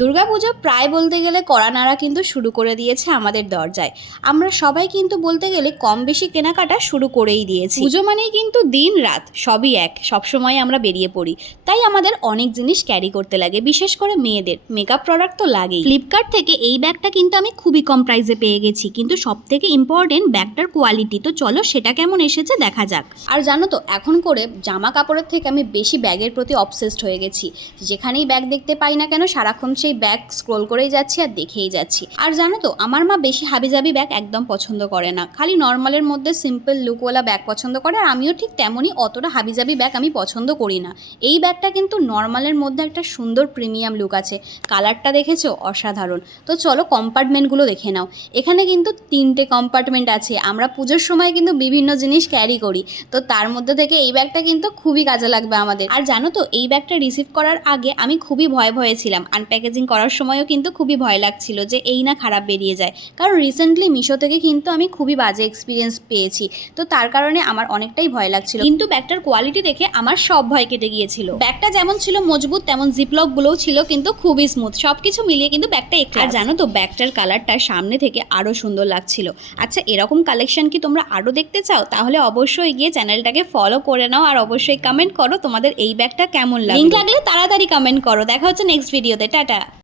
দুর্গাপুজো প্রায় বলতে গেলে কড়া নাড়া কিন্তু শুরু করে দিয়েছে আমাদের দরজায়। আমরা সবাই কিন্তু বলতে গেলে কম বেশি কেনাকাটা শুরু করেই দিয়েছি। পুজো মানেই কিন্তু দিন রাত সবই এক, সবসময় আমরা বেরিয়ে পড়ি। তাই আমাদের অনেক জিনিস ক্যারি করতে লাগে, বিশেষ করে মেয়েদের মেকআপ প্রোডাক্ট তো লাগেই। ফ্লিপকার্ট থেকে এই ব্যাগটা কিন্তু আমি খুবই কম প্রাইসে পেয়ে গেছি, কিন্তু সব থেকে ইম্পর্টেন্ট ব্যাগটার কোয়ালিটি। তো চলো সেটা কেমন এসেছে দেখা যাক। আর জানো তো, এখন করে জামা কাপড়ের থেকে আমি বেশি ব্যাগের প্রতি অবসেসড হয়ে গেছি। যেখানেই ব্যাগ দেখতে পাই না কেন সারাক্ষণ সেই ব্যাগ স্ক্রোল করেই যাচ্ছি আর দেখেই যাচ্ছি। আর জানো তো, আমার মা বেশি হাবিজাবি ব্যাগ একদম পছন্দ করে না, খালি নর্মালের মধ্যে সিম্পল লুকওয়ালা ব্যাগ পছন্দ করে। আর আমিও ঠিক তেমনই, অতটা হাবিজাবি ব্যাগ আমি পছন্দ করি না। এই ব্যাগটা কিন্তু নর্মালের মধ্যে একটা সুন্দর প্রিমিয়াম লুক আছে। কালারটা দেখেছো, অসাধারণ। তো চলো কম্পার্টমেন্টগুলো দেখে নাও। এখানে কিন্তু 3টে কম্পার্টমেন্ট আছে। আমরা পুজোর সময় কিন্তু বিভিন্ন জিনিস ক্যারি করি, তো তার মধ্যে থেকে এই ব্যাগটা কিন্তু খুবই কাজে লাগবে আমাদের। আর জানো তো, এই ব্যাগটা রিসিভ করার আগে আমি খুবই ভয়ে ছিলাম। আনপ্যাকেজিং করার সময়ও কিন্তু খুবই ভয় লাগছিল যে এই না খারাপ বেরিয়ে যায়, কারণ রিসেন্টলি মিশো থেকে কিন্তু আমি খুবই বাজে এক্সপিরিয়েন্স পেয়েছি। তো তার কারণে আমার অনেকটাই ভয় লাগছিল, কিন্তু ব্যাগটার কোয়ালিটি দেখে আমার সব ভয় কেটে গিয়েছিল। ব্যাগটা যেমন ছিল মজবুত, তেমন জিপলকগুলোও ছিল কিন্তু খুবই স্মুথ। সবকিছু মিলিয়ে কিন্তু ব্যাগটা একটু। আর জানো তো, ব্যাগটার কালারটা সামনে থেকে আরও সুন্দর লাগছিল। আচ্ছা, এরকম কালেকশন কি তোমরা আরও দেখতে চাও? তাহলে অবশ্যই গিয়ে চ্যানেলটাকে ফলো করে নাও, আর অবশ্যই কমেন্ট করো তোমাদের এই ব্যাগটা কেমন লাগে। লিংক লাগলে তাড়াতাড়ি কমেন্ট করো। দেখা হচ্ছে নেক্সট ভিডিওতে। টাটা।